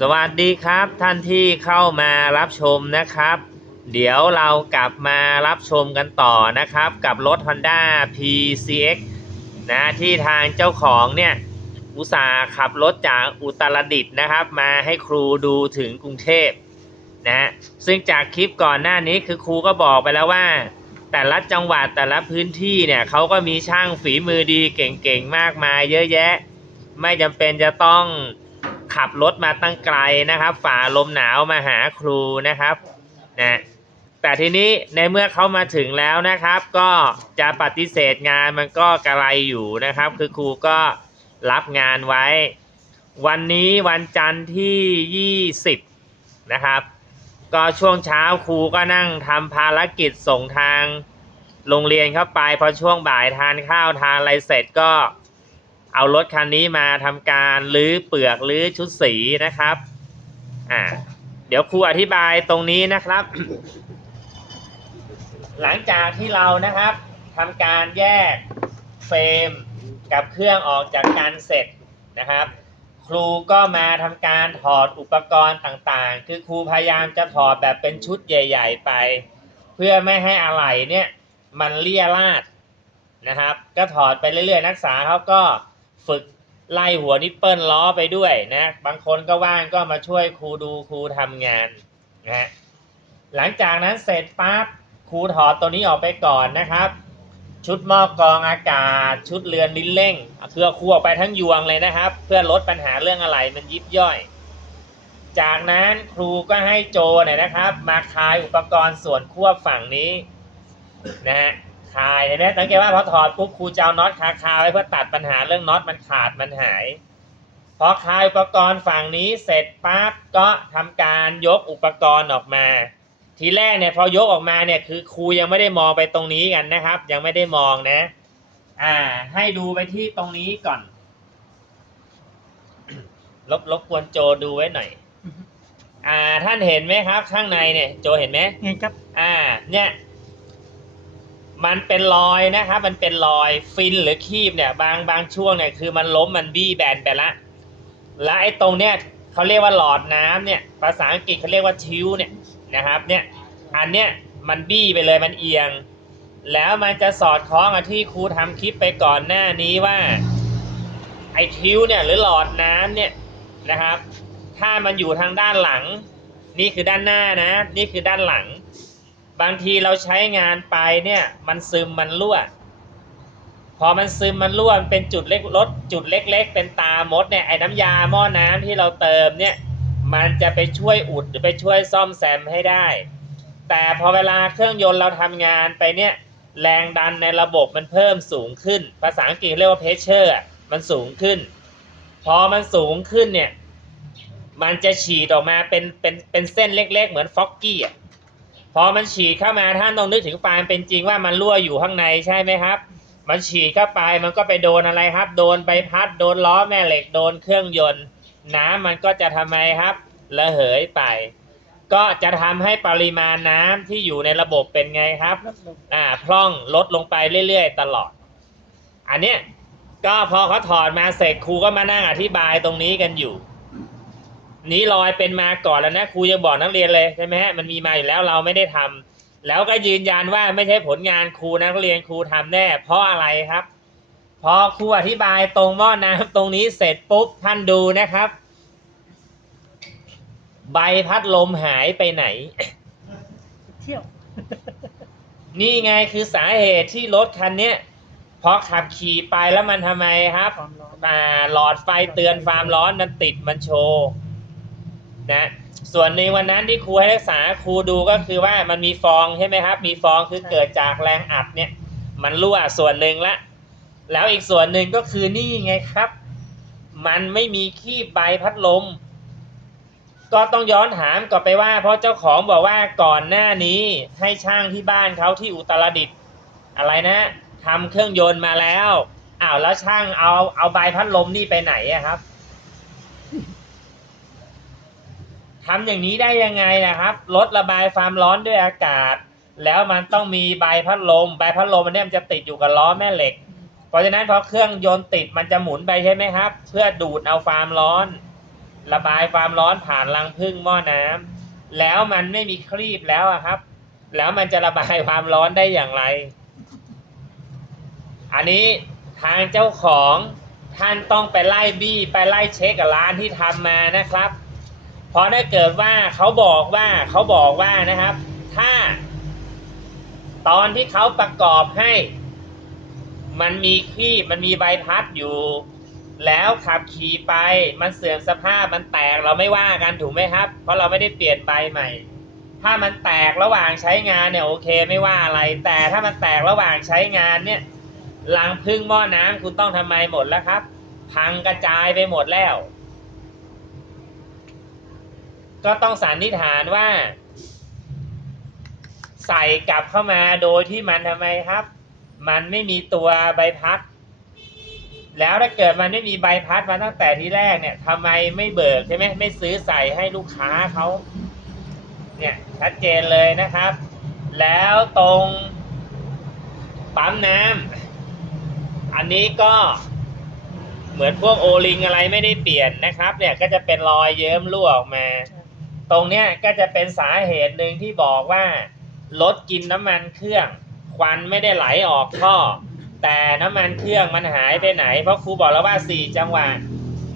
สวัสดีครับท่านที่เข้ามารับชมนะครับ เดี๋ยวเรากลับมารับชมกันต่อนะครับ กับรถ Honda PCX นะที่ทางเจ้าของเนี่ยอุตส่าห์ขับรถจากอุตรดิตถ์นะครับ มาให้ครูดูถึงกรุงเทพนะซึ่งจากคลิปก่อนหน้านี้คือครูก็บอกไปแล้วว่า แต่ละจังหวัดแต่ละพื้นที่เนี่ยเขาก็มีช่างฝีมือดีเก่งๆมากมายเยอะแยะ ไม่จำเป็นจะต้อง ขับรถมาตั้งไกลนะครับ ฝ่าลมหนาวมาหาครูนะครับนะแต่ทีนี้ในเมื่อเขามาถึงแล้วนะครับ ก็จะปฏิเสธงานมันก็กระไรอยู่นะครับ คือครูก็รับงานไว้ วันนี้วันจันทร์ที่ 20 นะครับ ก็ช่วงเช้าครูก็นั่งทำภารกิจส่งทางโรงเรียนเข้าไปพอช่วงบ่ายทานข้าวทานอะไรเสร็จก็ เอารถคันนี้มาทำการรื้อเปลือกรื้อชุดสีนะครับอ่าเดี๋ยวครูอธิบายตรงนี้นะครับ หลังจากที่เรานะครับทำการแยกเฟรมกับเครื่องออกจากกันเสร็จนะครับ ครูก็มาทำการถอดอุปกรณ์ต่างๆ คือครูพยายามจะถอดแบบเป็นชุดใหญ่ ๆ ไป เพื่อไม่ให้อะไหล่เนี่ยมันเลี่ยราดนะครับ ก็ถอดไปเรื่อยๆ นักศึกษาเขาก็ ฝึกไล่หัวนิปเปิลล้อไปด้วยนะ บางคนก็ว่างก็มาช่วยครูดูครูทำงานนะฮะหลังจากนั้นเสร็จปั๊บครูถอดตัวนี้ออกไปก่อนนะครับ ชุดหม้อกรองอากาศ ชุดเรือนลิ้นเร่งคือเอาครูออกไปทั้งยวงเลยนะครับ เพื่อลดปัญหาเรื่องอะไรมันยิบย่อย จากนั้นครูก็ให้โจเนี่ยนะครับ มาคลายอุปกรณ์ส่วนควบฝั่งนี้นะฮะ คลายเห็นไหมสังเกตว่าพอถอดปุ๊บครูจะเอาน็อตคาคาไว้เพื่อตัดปัญหาเรื่องน็อตมันขาดมันหาย พอคลายอุปกรณ์ฝั่งนี้เสร็จปั๊บก็ทำการยกอุปกรณ์ออกมา ทีแรกเนี่ยพอยกออกมาเนี่ยคือครูยังไม่ได้มองไปตรงนี้กันนะครับ ยังไม่ได้มองนะ อ่า ให้ดูไปที่ตรงนี้ก่อน ลบลบกวนโจดูไว้หน่อยอ่าท่านเห็นไหมครับ ข้างในเนี่ย โจเห็นไหมไงครับ อ่า เนี่ย มันเป็นรอยนะครับ มันเป็นรอยฟินหรือคีบเนี่ยบางบางช่วงเนี่ยคือมันล้มมันบี้แบนไปละ และไอ้ตรงเนี้ยเขาเรียกว่าหลอดน้ำเนี่ยภาษาอังกฤษเขาเรียกว่าทิวเนี่ยนะครับเนี่ยอันเนี้ยมันบี้ไปเลยมันเอียง แล้วมันจะสอดคล้องกับที่ครูทำคลิปไปก่อนหน้านี้ว่าไอ้ทิวเนี่ยหรือหลอดน้ำเนี่ยนะครับ ถ้ามันอยู่ทางด้านหลัง นี่คือด้านหน้านะ นี่คือด้านหลัง บางทีเราใช้งานไปเนี่ยมันซึมมันรั่ว พอมันซึมมันรั่วมันเป็นจุดเล็กลดจุดเล็ก ๆ เป็นตามดเนี่ยไอ้น้ำยาหม้อน้ำที่เราเติมเนี่ยมันจะไปช่วยอุดหรือไปช่วยซ่อมแซมให้ได้ แต่พอเวลาเครื่องยนต์เราทำงานไปเนี่ยแรงดันในระบบมันเพิ่มสูงขึ้น ภาษาอังกฤษเรียกว่าเพชเชอร์มันสูงขึ้น พอมันสูงขึ้นเนี่ย มันจะฉีดออกมาเป็นเป็นเป็นเส้นเล็ก ๆ เหมือนฟอกกี้อะ พอมันฉีดเข้ามาท่านต้องนึกถึงความเป็นจริงว่ามันรั่วอยู่ข้างในใช่ไหมครับ มันฉีดเข้าไปมันก็ไปโดนอะไรครับ โดนใบพัดโดนล้อแม่เหล็กโดนเครื่องยนต์ น้ำมันก็จะทำไมครับระเหยไป ก็จะทำให้ปริมาณน้ำที่อยู่ในระบบเป็นไงครับอ่าพร่องลดลงไปเรื่อยๆ ตลอด อันเนี้ยก็พอเขาถอดมาเสร็จครูก็มานั่งอธิบายตรงนี้กันอยู่ นี้รอยเป็นมาก่อนแล้วนะครูยังบอกนักเรียนเลยใช่ไหมฮะมันมีมาอยู่แล้วเราไม่ได้ทำแล้วก็ยืนยันว่าไม่ใช่ผลงานครูนักเรียนครูทำแน่ เพราะอะไรครับพอครูอธิบายตรงหม้อน้ำตรงนี้เสร็จปุ๊บท่านดูนะครับ ใบพัดลมหายไปไหน เที่ยว นี่ไงคือสาเหตุที่รถคันเนี้ยพอขับขี่ไปแล้วมันทำไมครับความร้อนอ่าหลอดไฟเตือนความร้อนมันติดมันโชว์ นะส่วนหนึ่งวันนั้นที่ครูให้นักศึกษาครูดูก็คือว่ามันมีฟองใช่ไหมครับ มีฟองคือเกิดจากแรงอัดเนี่ย มันรั่วส่วนหนึ่งละ แล้วอีกส่วนหนึ่งก็คือนี่ไงครับ มันไม่มีขี้ใบพัดลม ก็ต้องย้อนถามกลับไปว่า เพราะเจ้าของบอกว่าก่อนหน้านี้ให้ช่างที่บ้านเขาที่อุตรดิตถ์อะไรนะทำเครื่องยนต์มาแล้วอ้าวแล้วช่างเอาเอาใบพัดลมนี่ไปไหนอะครับ ทำอย่างนี้ได้ยังไงนะครับลดระบายความร้อนด้วยอากาศ แล้วมันต้องมีใบพัดลม ใบพัดลมมันเนี่ยมันจะติดอยู่กับล้อแม่เหล็ก เพราะฉะนั้นพอเครื่องยนต์ติดมันจะหมุนไปใช่ไหมครับ เพื่อดูดเอาความร้อน ระบายความร้อนผ่านรังผึ้งหม้อน้ำแล้วมันไม่มีครีบแล้วอะครับ แล้วมันจะระบายความร้อนได้อย่างไร อันนี้ทางเจ้าของท่านต้องไปไล่บี้ไปไล่เช็คกับร้านที่ทำมานะครับ เพราะถ้าเกิดว่าเขาบอกว่าเขาบอกว่านะครับ ถ้า ตอนที่เขาประกอบให้ มันมีครีบมันมีใบพัดอยู่ แล้วขับขี่ไปมันเสื่อมสภาพมันแตกเราไม่ว่ากันถูกไหมครับ เพราะเราไม่ได้เปลี่ยนใบใหม่ ถ้ามันแตกระหว่างใช้งานเนี่ยโอเคไม่ว่าอะไร แต่ถ้ามันแตกระหว่างใช้งานเนี่ยลังพึ่งหม้อน้ำคุณต้องทำไมหมดแล้วครับ พังกระจายไปหมดแล้ว ก็ต้องสันนิษฐานว่า ใส่กลับเข้ามาโดยที่มันทำไมครับ มันไม่มีตัวใบพัด แล้วถ้าเกิดมันไม่มีใบพัดมาตั้งแต่ที่แรกเนี่ยทำไมไม่เบิกใช่ไหมไม่ซื้อใส่ให้ลูกค้าเขาเนี่ยชัดเจนเลยนะครับ แล้วตรงปั๊มน้ำอันนี้ก็เหมือนพวกโอลิงอะไรไม่ได้เปลี่ยนนะครับ เนี่ยก็จะเป็นรอยเยิ้มรั่วออกมา ตรงเนี้ยก็จะเป็นสาเหตุหนึ่งที่บอกว่ารถกินน้ำมันเครื่อง ควันไม่ได้ไหลออกท่อ แต่น้ำมันเครื่องมันหายไปไหน เพราะครูบอกแล้วว่า 4 จังหวะ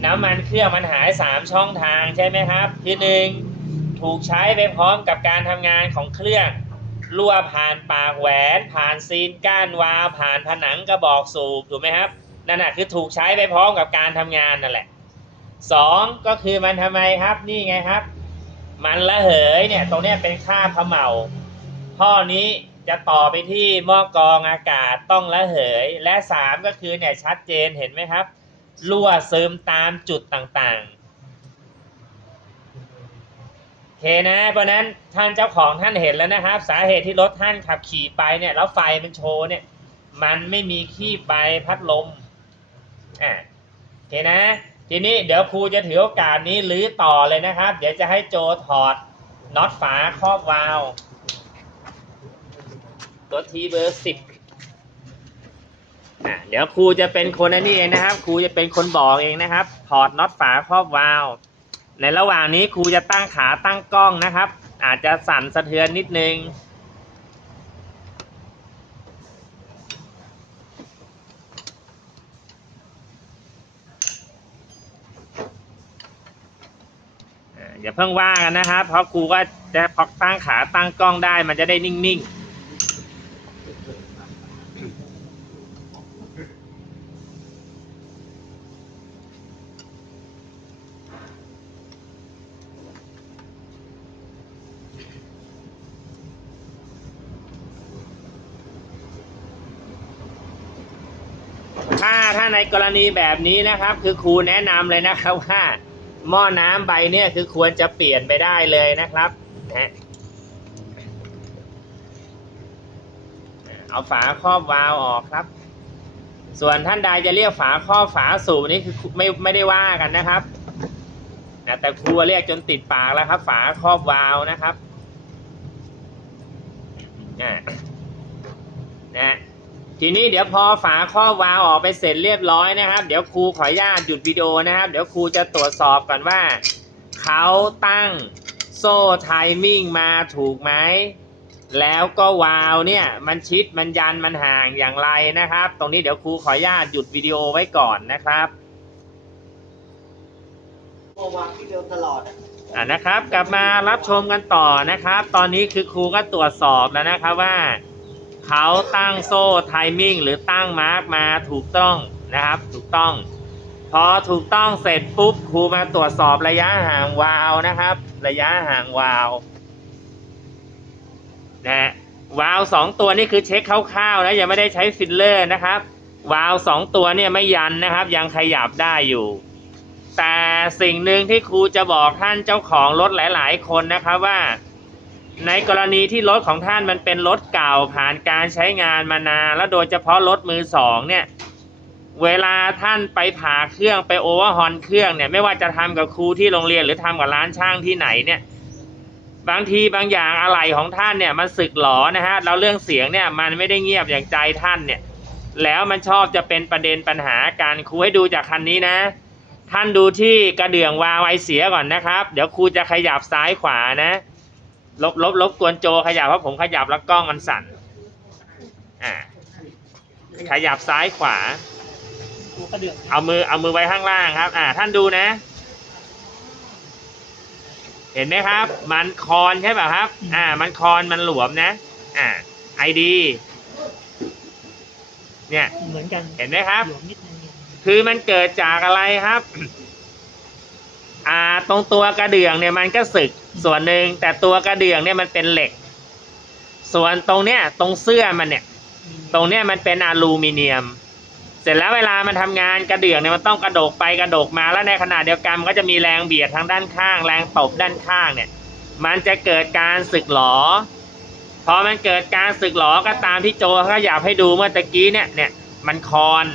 น้ำมันเครื่องมันหาย 3 ช่องทางใช่ไหมครับคือหนึ่งถูกใช้ไปพร้อมกับการทำงานของเครื่องรั่วผ่านปากแหวน ผ่านซีนก้านวา ผ่านผนังกระบอกสูบถูกไหมครับนั่นแหะคือถูกใช้ไปพร้อมกับการทำงานนั่นแหละสองก็คือมันทำไมครับนี่ไงครับ มันระเหยเนี่ย ตรงเนี้ยเป็นค่าบเขมเหลาท่อนี้จะต่อไปที่หม้อกรองอากาศต้องระเหย และสามก็คือเนี่ยชัดเจนเห็นไหมครับรั่วซึมตามจุดต่างๆโอเคนะ เพราะนั้นท่านเจ้าของท่านเห็นแล้วนะครับ สาเหตุที่รถท่านขับขี่ไปเนี่ยแล้วไฟมันโชว์เนี่ย มันไม่มีขี้ใบพัดลมอ่าโอเคนะ ทีนี้เดี๋ยวครูจะถือโอกาสนี้ลื้อต่อเลยนะครับ เดี๋ยวจะให้โจถอดน็อตฝาครอบวาล์วตัวทีเบอร์สิบอะเดี๋ยวครูจะเป็นคนนี้เองนะครับ ครูจะเป็นคนบอกเองนะครับ ถอดน็อตฝาครอบวาล์วในระหว่างนี้ครูจะตั้งขาตั้งกล้องนะครับ อาจจะสั่นสะเทือนนิดนึง อย่าเพิ่งว่ากันนะครับ เพราะครูก็จะพอตั้งขาตั้งกล้องได้ มันจะได้นิ่งๆถ้าถ้าในกรณีแบบนี้นะครับ คือครูแนะนำเลยนะครับว่า หม้อน้ำใบเนี่ยคือควรจะเปลี่ยนไปได้เลยนะครับนะเอาฝาครอบวาล์วออกครับ ส่วนท่านใดจะเรียกฝาครอบฝาสูบนี่คือไม่ไม่ได้ว่ากันนะครับนะแต่ครูเรียกจนติดปากแล้วครับ ฝาครอบวาล์วนะครับนะนะ ทีนี้เดี๋ยวพอฝาครอบวาล์วออกไปเสร็จเรียบร้อยนะครับ เดี๋ยวครูขออนุญาตหยุดวิดีโอนะครับ เดี๋ยวครูจะตรวจสอบก่อนว่า เขาตั้งโซ่ไทมิ่งมาถูกไหมแล้วก็วาล์วเนี่ยมันชิดมันยันมันห่างอย่างไรนะครับ ตรงนี้เดี๋ยวครูขออนุญาตหยุดวิดีโอไว้ก่อนนะครับวางที่เดิมตลอดอะอ่านะครับ กลับมารับชมกันต่อนะครับ ตอนนี้คือครูก็ตรวจสอบแล้วนะครับว่า เขาตั้งโซ่ไทมิ่งหรือตั้งมาร์กมาถูกต้องนะครับ ถูกต้อง พอถูกต้องเสร็จปุ๊บครูมาตรวจสอบระยะห่างวาล์วนะครับ ระยะห่างวาล์วนะวาล์วสองตัวนี่คือเช็คคร่าวๆนะยังไม่ได้ใช้ฟิลเลอร์นะครับ วาล์วสองตัวเนี่ยไม่ยันนะครับ ยังขยับได้อยู่ แต่สิ่งหนึ่งที่ครูจะบอกท่านเจ้าของรถหลาย ๆ คนนะครับว่า ในกรณีที่รถของท่านมันเป็นรถเก่าผ่านการใช้งานมานานแล้วโดยเฉพาะรถมือสองเนี่ยเวลาท่านไปผ่าเครื่องไปโอเวอร์ฮอนเครื่องเนี่ยไม่ว่าจะทำกับครูที่โรงเรียนหรือทำกับร้านช่างที่ไหนเนี่ยบางทีบางอย่างอะไหล่ของท่านเนี่ยมันสึกหลอนะฮะแล้วเรื่องเสียงเนี่ยมันไม่ได้เงียบอย่างใจท่านเนี่ยแล้วมันชอบจะเป็นประเด็นปัญหาการครูให้ดูจากคันนี้นะ ท่านดูที่กระเดื่องวาวไอเสียก่อนนะครับ เดี๋ยวครูจะขยับซ้ายขวานะ ลบลบลบกวนโจขยับเพราะผมขยับแล้วกล้องมันสั่นอ่าขยับซ้ายขวาหัวกระเดื่องเอามือเอามือไว้ข้างล่างครับ อ่า ท่านดูนะ เห็นไหมครับ มันคอนใช่ป่ะครับ อ่า มันคอนมันหลวมนะ อ่าไอดีเนี่ยเหมือนกันเห็นไหมครับหลวมนิดนึงคือมันเกิดจากอะไรครับ อ่าตรงตัวกระเดื่องเนี่ยมันก็สึกส่วนหนึ่งแต่ตัวกระเดื่องเนี่ยมันเป็นเหล็ก ส่วนตรงเนี้ยตรงเสื้อมันเนี่ย ตรงเนี้ยมันเป็นอลูมิเนียม เสร็จแล้วเวลามันทำงานกระเดื่องเนี่ยมันต้องกระโดกไปกระโดกมาแล้วในขณะเดียวกันมันก็จะมีแรงเบียดทางด้านข้าง แรงตบด้านข้างเนี่ย มันจะเกิดการสึกหลอพอมันเกิดการสึกหลอก็ตามที่โจเขาอยากให้ดูเมื่อตะกี้เนี่ยเนี่ยมันคอน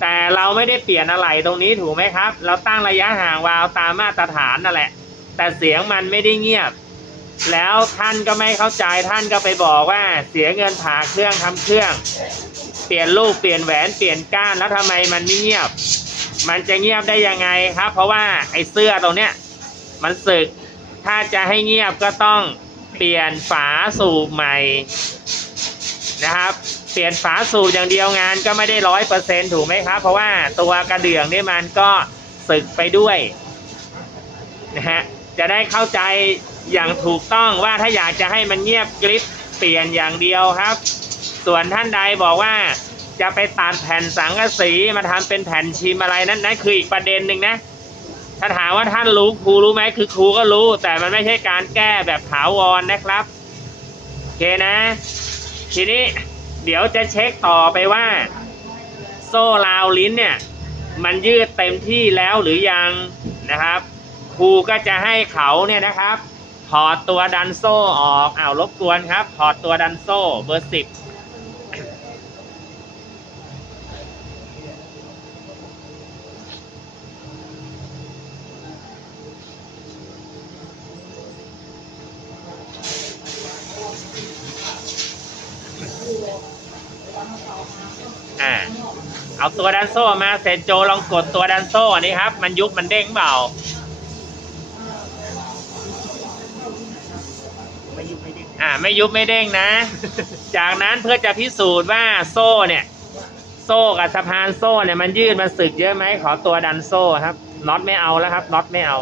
แต่เราไม่ได้เปลี่ยนอะไรตรงนี้ถูกไหมครับ เราตั้งระยะห่างวาวตามมาตรฐานนั่นแหละ แต่เสียงมันไม่ได้เงียบ แล้วท่านก็ไม่เข้าใจท่านก็ไปบอกว่าเสียเงินผ่าเครื่องทำเครื่อง เปลี่ยนลูกเปลี่ยนแหวนเปลี่ยนก้านแล้วทำไมมันไม่เงียบ มันจะเงียบได้ยังไงครับ เพราะว่าไอ้เสื้อตรงเนี้ยมันสึกถ้าจะให้เงียบก็ต้องเปลี่ยนฝาสูบใหม่นะครับ เปลี่ยนฝาสูบอย่างเดียวงานก็ไม่ได้ร้อยเปอร์เซ็นถูกไหมครับ เพราะว่าตัวกระเดื่องนี่มันก็สึกไปด้วยนะฮะจะได้เข้าใจอย่างถูกต้องว่าถ้าอยากจะให้มันเงียบกริบเปลี่ยนอย่างเดียวครับ ส่วนท่านใดบอกว่าจะไปตัดแผ่นสังกะสีมาทำเป็นแผ่นชิมอะไรนั้นนั่นคืออีกประเด็นหนึ่งนะถ้าถามว่าท่านรู้ครูรู้ไหมคือครูก็รู้ แต่มันไม่ใช่การแก้แบบถาวรนะครับโอเคนะ ทีนี้ เดี๋ยวจะเช็คต่อไปว่า โซ่ราวลิ้นเนี่ย มันยืดเต็มที่แล้วหรือยังนะครับ ครูก็จะให้เขาเนี่ยนะครับถอดตัวดันโซ่ออกอ้าวรบกวนครับถอดตัวดันโซ่เบอร์สิบ เอาตัวดันโซ่มาเสร็จโจลองกดตัวดันโซ่อันนี้ครับ มันยุบมันเด้งเปล่าไม่ยุบไม่เด้งอ่าไม่ยุบไม่เด้งนะ จากนั้นเพื่อจะพิสูจน์ว่าโซ่เนี่ย โซ่กับสะพานโซ่เนี่ยมันยืดมันสึกเยอะไหมขอตัวดันโซ่ครับน็อตไม่เอาแล้วครับน็อตไม่เอา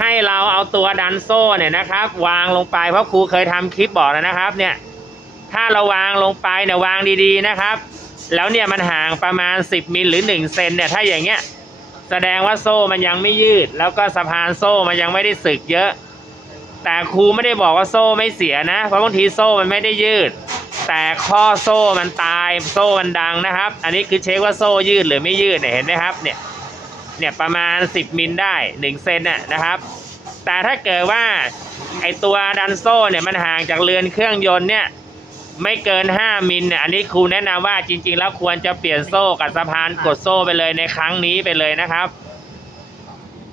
ให้เราเอาตัวดันโซ่เนี่ยนะครับ วางลงไปเพราะครูเคยทำคลิปบอกแล้วนะครับ เนี่ย ถ้าเราวางลงไปเนี่ยวางดีๆนะครับ แล้วเนี่ยมันห่างประมาณ 10 มิลหรือ 1 เซนเนี่ยถ้าอย่างเงี้ยแสดงว่าโซ่มันยังไม่ยืด แล้วก็สะพานโซ่มันยังไม่ได้สึกเยอะ แต่ครูไม่ได้บอกว่าโซ่ไม่เสียนะ เพราะบางทีโซ่มันไม่ได้ยืด แต่ข้อโซ่มันตายโซ่มันดังนะครับ อันนี้คือเช็คว่าโซ่ยืดหรือไม่ยืดเนี่ยเห็นไหมครับเนี่ยเนี่ยประมาณ 10 มิลได้ 1 เซนน่ะนะครับ แต่ถ้าเกิดว่าไอตัวดันโซ่เนี่ยมันห่างจากเรือนเครื่องยนต์เนี่ย ไม่เกิน 5 มิลเนี่ยอันนี้ครูแนะนำว่าจริง ๆ แล้วควรจะเปลี่ยนโซ่กับสะพานกดโซ่ไปเลยในครั้งนี้ไปเลยนะครับ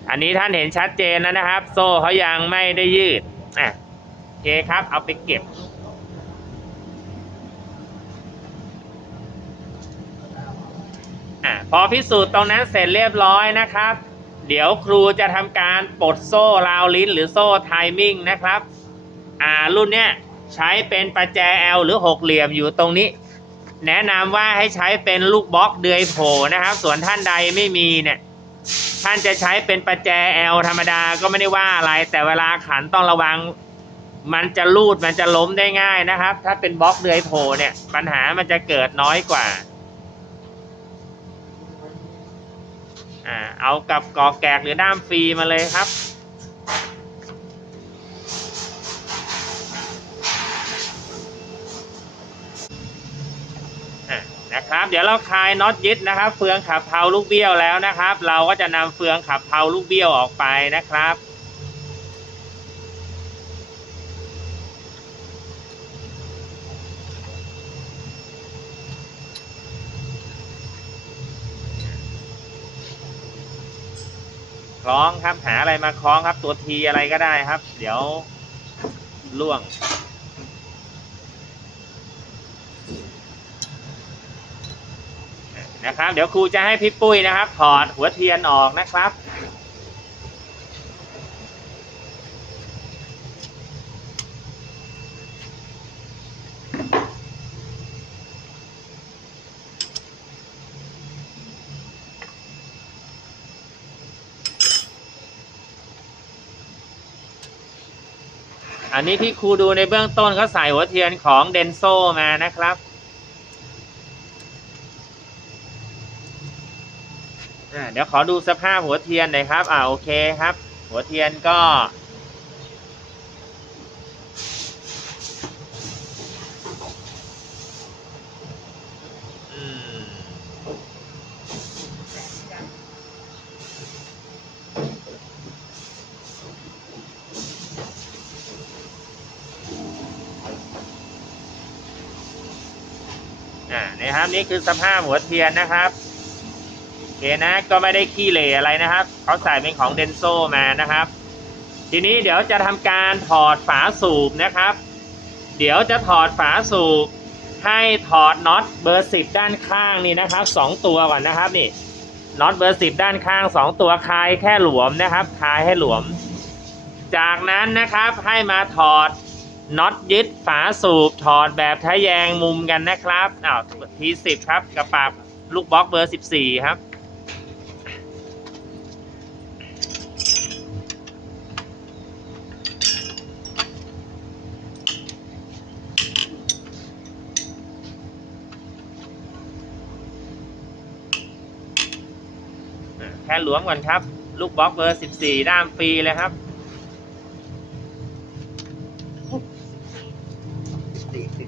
อันนี้ท่านเห็นชัดเจนแล้วนะครับ โซ่เขายังไม่ได้ยืดอะโอเคครับ เอาไปเก็บ อะพอพิสูจน์ตรงนั้นเสร็จเรียบร้อยนะครับ เดี๋ยวครูจะทำการปลดโซ่ราวลิ้นหรือโซ่ไทมิ่งนะครับ อ่ารุ่นเนี้ย ใช้เป็นประแจ L หรือหกเหลี่ยมอยู่ตรงนี้ แนะนำว่าให้ใช้เป็นลูกบล็อกเดือยโผล่นะครับ ส่วนท่านใดไม่มีเนี่ยท่านจะใช้เป็นประแจ L ธรรมดาก็ไม่ได้ว่าอะไร แต่เวลาขันต้องระวัง มันจะลูดมันจะล้มได้ง่ายนะครับ ถ้าเป็นบล็อกเดือยโผล่เนี่ย ปัญหามันจะเกิดน้อยกว่าอ่าเอากับกอแกกหรือด้ามฟรีมาเลยครับ นะครับ เดี๋ยวเราคลายน็อตยึดนะครับ เฟืองขับเพลาลูกเบี้ยวแล้วนะครับ เราก็จะนำเฟืองขับเพลาลูกเบี้ยวออกไปนะครับคล้องครับหาอะไรมาคล้องครับตัวทีอะไรก็ได้ครับ เดี๋ยวล่วง นะครับ เดี๋ยวครูจะให้พี่ปุ้ยนะครับ ถอดหัวเทียนออกนะครับ อันนี้ที่ครูดูในเบื้องต้นเขาใส่หัวเทียนของเดนโซมานะครับ อ่าเดี๋ยวขอดูสภาพหัวเทียนหน่อยครับ อ่าโอเคครับ หัวเทียนก็ อืม อ่านี่ครับนี่คือสภาพหัวเทียนนะครับ เคนะก็ไม่ได้ขี้เหร่อะไรนะครับเขาใส่เป็นของเดนโซมานะครับ ทีนี้เดี๋ยวจะทำการถอดฝาสูบนะครับ เดี๋ยวจะถอดฝาสูบให้ถอดน็อตเบอร์สิบด้านข้างนี่นะครับสองตัวก่อนนะครับนี่น็อตเบอร์สิบด้านข้างสองตัวคลายแค่หลวมนะครับคลายให้หลวม จากนั้นนะครับให้มาถอดน็อตยึดฝาสูบถอดแบบทะแยงมุมกันนะครับอ้าวทีสิบครับกระปับลูกบล็อกเบอร์สิบสี่ครับ หลวมก่อนครับ ลูกบล็อกเบอร์สิบสี่ด้ามฟรีเลยครับสิบสี่สิบ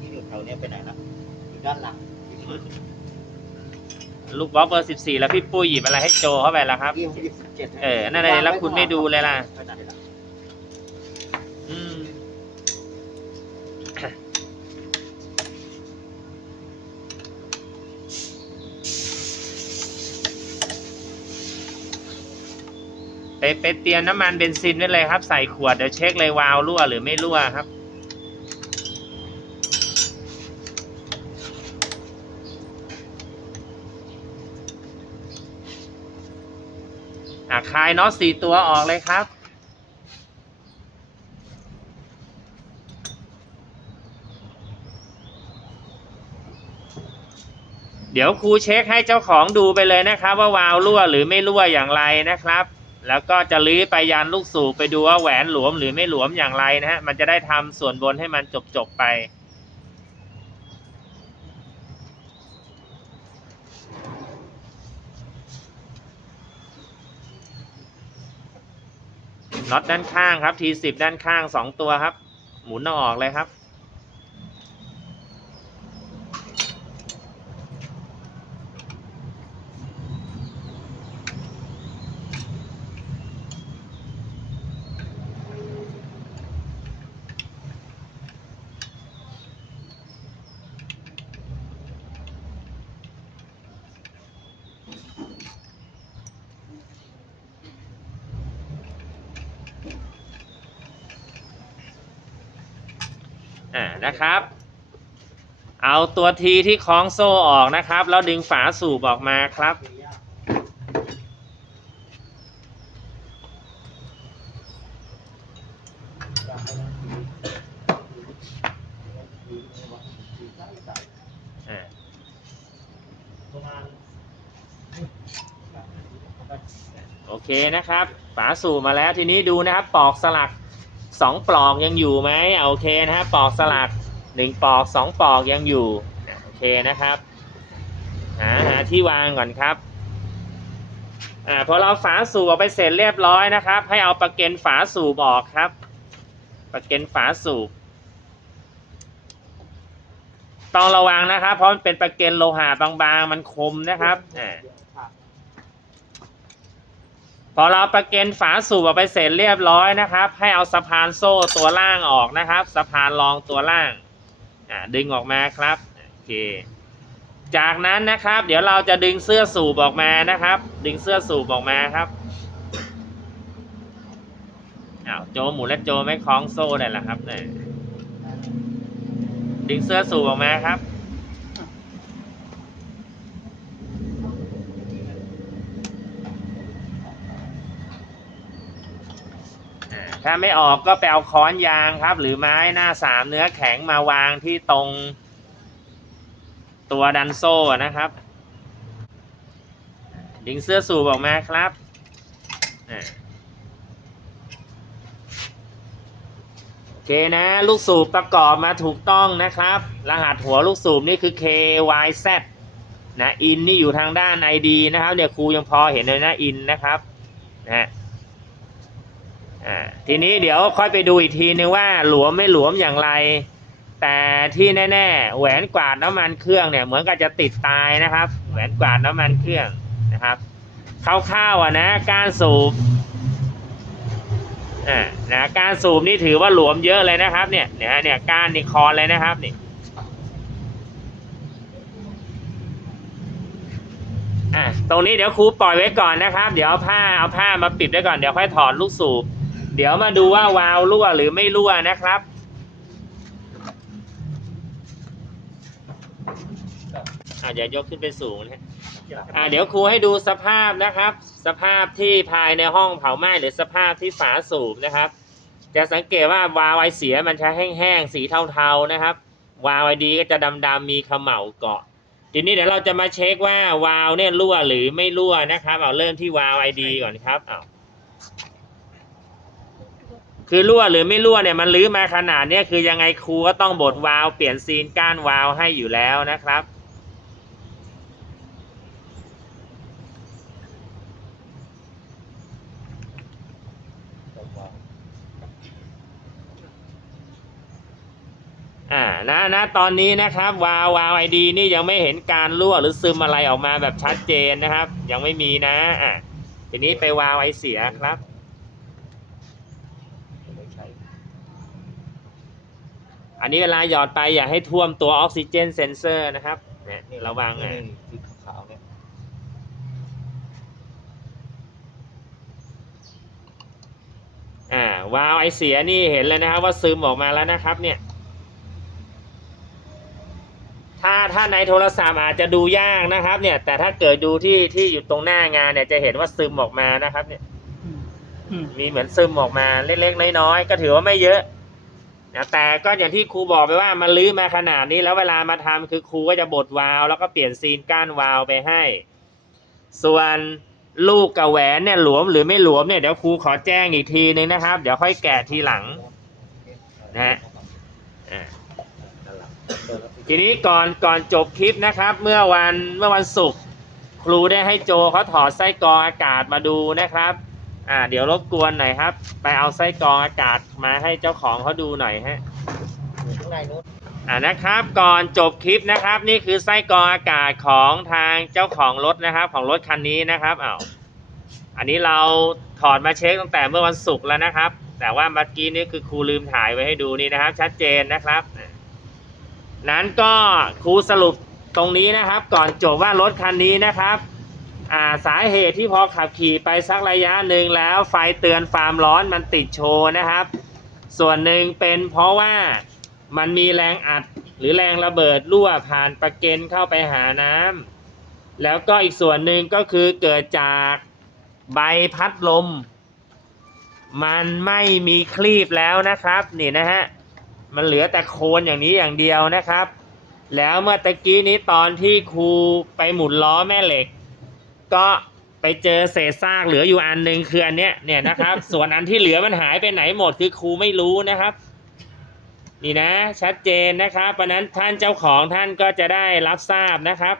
ที่อยู่แถวเนี้ยไปไหนนะอยู่ด้านหลังลูกบล็อกเบอร์สิบสี่แล้วพี่ปุ้ยหยิบอะไรให้โจเข้าไปแล้วครับ ยี่สิบเจ็ดเออนั่นเลยแล้วคุณไม่ดูเลยล่ะ ไปไหนล่ะ ไปไปเตรียมน้ำมันเบนซินไว้เลยครับ ใส่ขวดเดี๋ยวเช็คเลยวาล์วรั่วหรือไม่รั่วครับ อะคลายน็อตสี่ตัวออกเลยครับเดี๋ยวครูเช็คให้เจ้าของดูไปเลยนะครับ ว่าวาล์วรั่วหรือไม่รั่วอย่างไรนะครับ แล้วก็จะลื้อไปยานลูกสูบไปดูว่าแหวนหลวมหรือไม่หลวมอย่างไรนะฮะ มันจะได้ทำส่วนบนให้มันจบๆไป น็อตด้านข้างครับ T10 ด้านข้างสองตัวครับ หมุนเอาออกเลยครับ อ่านะครับ เอาตัวทีที่คล้องโซ่ออกนะครับ แล้วดึงฝาสูบออกมาครับ โอเคนะครับ ฝาสูบมาแล้วทีนี้ดูนะครับ ปอกสลัก สองปลอกยังอยู่ไหมอะโอเคนะครับปอกสลักหนึ่งปลอกสองปลอกยังอยู่โอเคนะครับหาหาที่วางก่อนครับอ่าพอเราฝาสูบออกไปเสร็จเรียบร้อยนะครับ ให้เอาประเก็นฝาสูบออกครับประเก็นฝาสูบต้องระวังนะครับ เพราะมันเป็นประเก็นโลหะบางๆ มันคมนะครับอ่า พอเราประเก็นฝาสูบออกไปเสร็จเรียบร้อยนะครับ ให้เอาสะพานโซ่ตัวล่างออกนะครับ สะพานรองตัวล่างดึงออกมาครับโอเคจากนั้นนะครับ เดี๋ยวเราจะดึงเสื้อสูบออกมานะครับ ดึงเสื้อสูบออกมาครับอ้าวโจหมุนและโจไม่คล้องโซ่ได้ละครับเนี่ยดึงเสื้อสูบออกมาครับ ถ้าไม่ออกก็ไปเอาค้อนยางครับ หรือไม้หน้าสามเนื้อแข็งมาวางที่ตรง ตัวดันโซ่นะครับ ดึงเสื้อสูบออกมาครับโอเคนะ ลูกสูบประกอบมาถูกต้องนะครับ รหัสหัวลูกสูบนี่คือ KYZ นะอินนี่อยู่ทางด้าน ID นะครับเนี่ยครูยังพอเห็นเลยนะอินนะครับนะฮะ อ่าทีนี้เดี๋ยวค่อยไปดูอีกทีนึงว่าหลวมไม่หลวมอย่างไร แต่ที่แน่ ๆ แหวนกวาดน้ำมันเครื่องเนี่ยเหมือนกับจะติดตายนะครับ แหวนกวาดน้ำมันเครื่องนะครับคร่าวๆอะนะการสูบอ่านะการสูบนี่ถือว่าหลวมเยอะเลยนะครับ เนี่ยเนี่ยเนี่ยกานนี่คอนเลยนะครับนี่อะตรงนี้เดี๋ยวครูปล่อยไว้ก่อนนะครับ เดี๋ยวเอาผ้าเอาผ้ามาปิดไว้ก่อนเดี๋ยวค่อยถอดลูกสูบ เดี๋ยวมาดูว่าวาล์วรั่วหรือไม่รั่วนะครับอะเดี๋ยวยกขึ้นไปสูงนะอะเดี๋ยวครูให้ดูสภาพนะครับ สภาพที่ภายในห้องเผาไหม้หรือสภาพที่ฝาสูบนะครับ จะสังเกตว่าวาล์วไอเสียมันจะแห้งๆสีเทาๆนะครับ วาล์วไอดีก็จะดำๆมีเขม่าเกาะทีนี้เดี๋ยวเราจะมาเช็คว่าวาล์วเนี่ยรั่วหรือไม่รั่วนะครับ เอาเริ่มที่วาล์วไอดีก่อนครับเอา คือรั่วหรือไม่รั่วเนี่ยมันลื้อมาขนาดเนี้ยคือยังไงครูก็ต้องบดวาล์วเปลี่ยนซีนก้านวาล์วให้อยู่แล้วนะครับ อ่านะนะตอนนี้นะครับวาล์ววาล์วไอดีนี่ยังไม่เห็นการรั่วหรือซึมอะไรออกมาแบบชัดเจนนะครับ ยังไม่มีนะอะทีนี้ไปวาล์วไอเสียครับ อันนี้เวลาหยอดไปอย่าให้ท่วมตัวออกซิเจนเซนเซอร์นะครับเนี่ยระวังอะนี่สีขาวๆเนี่ยอ่าวาล์วไอเสียนี่เห็นแล้วนะครับว่าซึมออกมาแล้วนะครับเนี่ย ถ้าถ้าในโทรศัพท์อาจจะดูยากนะครับ เนี่ย แต่ถ้าเกิดดูที่ที่อยู่ตรงหน้างานเนี่ยจะเห็นว่าซึมออกมานะครับ เนี่ยมีเหมือนซึมออกมาเล็กๆน้อยๆก็ถือว่าไม่เยอะ นะแต่ก็อย่างที่ครูบอกไปว่ามันลื้อมาขนาดนี้แล้วเวลามาทำคือครูก็จะบดวาล์วแล้วก็เปลี่ยนซีนก้านวาล์วไปให้ ส่วนลูกกับแหวนเนี่ยหลวมหรือไม่หลวมเนี่ยเดี๋ยวครูขอแจ้งอีกทีนึงนะครับ เดี๋ยวค่อยแกะทีหลังนะฮะทีนี้ก่อนก่อนจบคลิปนะครับ เมื่อวันเมื่อวันศุกร์ครูได้ให้โจเขาถอดไส้กรองอากาศมาดูนะครับ อ่า เดี๋ยวรบกวนหน่อยครับ ไปเอาไส้กรองอากาศมาให้เจ้าของเขาดูหน่อยฮะข้างในนู้นอ่านะครับ ก่อนจบคลิปนะครับ นี่คือไส้กรองอากาศของทางเจ้าของรถนะครับ ของรถคันนี้นะครับอ้าวอันนี้เราถอดมาเช็คตั้งแต่เมื่อวันศุกร์แล้วนะครับ แต่ว่าเมื่อกี้นี้คือครูลืมถ่ายไว้ให้ดูนี่นะครับ ชัดเจนนะครับ นั้นก็ครูสรุปตรงนี้นะครับ ก่อนจบว่ารถคันนี้นะครับ อ่าสาเหตุที่พอขับขี่ไปสักระยะหนึ่งแล้ว ไฟเตือนความร้อนมันติดโชว์นะครับ ส่วนหนึ่งเป็นเพราะว่ามันมีแรงอัดหรือแรงระเบิดรั่วผ่านประเก็นเข้าไปหาน้ำแล้วก็อีกส่วนหนึ่งก็คือเกิดจากใบพัดลม มันไม่มีคลีบแล้วนะครับนี่นะฮะมันเหลือแต่โคนอย่างนี้อย่างเดียวนะครับ แล้วเมื่อตะกี้นี้ตอนที่ครูไปหมุนล้อแม่เหล็ก ก็ไปเจอเศษซากเหลืออยู่อันหนึ่งคืออันเนี้ยเนี่ยนะครับ ส่วนอันที่เหลือมันหายไปไหนหมดคือครูไม่รู้นะครับ นี่นะ ชัดเจนนะครับเพราะฉะนั้นท่านเจ้าของท่านก็จะได้รับทราบนะครับ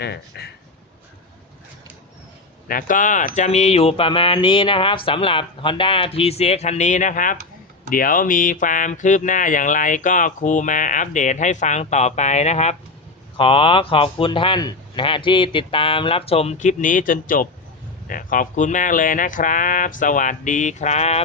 อ่านะก็จะมีอยู่ประมาณนี้นะครับสำหรับ Honda PCX คันนี้นะครับ เดี๋ยวมีความคืบหน้าอย่างไรก็ครูมาอัปเดตให้ฟังต่อไปนะครับ ขอขอบคุณท่านนะฮะที่ติดตามรับชมคลิปนี้จนจบ ขอบคุณมากเลยนะครับ สวัสดีครับ